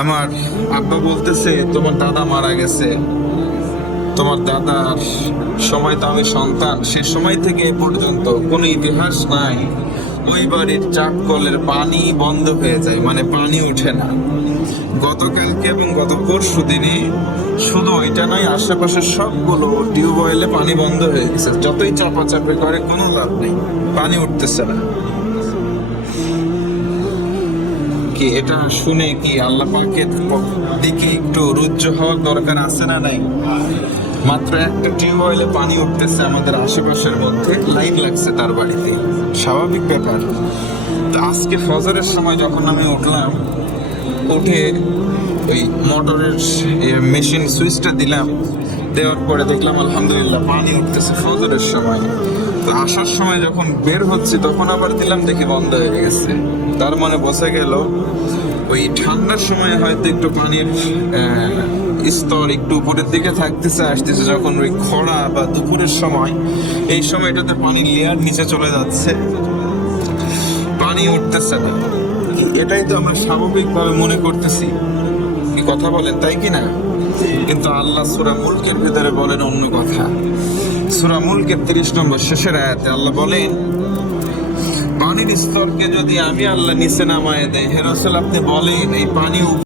আমার আব্বা বলতেছে তোমার দাদা মারা গেছে। তোমার দাদার সময় তো আমি সন্তান, সে সময় থেকে এ পর্যন্ত কোনো ইতিহাস নাই ওই বাড়ির চাপ কলের পানি বন্ধ হয়ে যায়, মানে পানি ওঠে না। গতকালকে এবং গত পরশু দিনে শুধু ওইটা নয়, আশেপাশের সবগুলো টিউবওয়েলে পানি বন্ধ হয়ে গেছে। যতই চাপাচাপি করে কোনো লাভ নেই, পানি উঠতেছে না। কি এটা শুনে কি আল্লাহ পাকের দিকে একটু রুজ্জ হওয়ার দরকার আছে না নাই? মাত্র একটা টিউবওয়েলে পানি উঠতেছে আমাদের আশেপাশের মধ্যে, লাইন লাগছে তার বাড়িতে, স্বাভাবিক ব্যাপার। তো আজকে ফজরের সময় যখন আমি উঠলাম, উঠে ওই মোটরের মেশিন সুইচটা দিলাম, দেওয়ার পরে দেখলাম আলহামদুলিল্লাহ পানি উঠতেছে ফজরের সময়। তো আসার সময় যখন বের হচ্ছে তখন আবার দিলাম, দেখি বন্ধ হয়ে গেছে। তার মানে বোঝা গেল ওই ঠান্ডার সময় হয়তো একটু পানির স্তর একটু উপরের দিকে থাকতেছে আসতেছে, যখন ওই খরা বা দুপুরের সময়, এই সময়টাতে পানির লেয়ার নিচে চলে যাচ্ছে, পানি উঠতেছে না। এটাই তো আমরা স্বাভাবিকভাবে মনে করতেছি, কি কথা বলেন তাই কি না? কিন্তু আল্লাহ সূরা মুলকের ভিতরে বলেন অন্য কথা। সূরা মুলকের 30 নম্বর শেষের আয়াতে আল্লাহ বলেন, পানির স্তরকে যদি আমি আল্লাহ নিচে নামায় দেয়, হে রাসূল আপনি বলেন এই পানি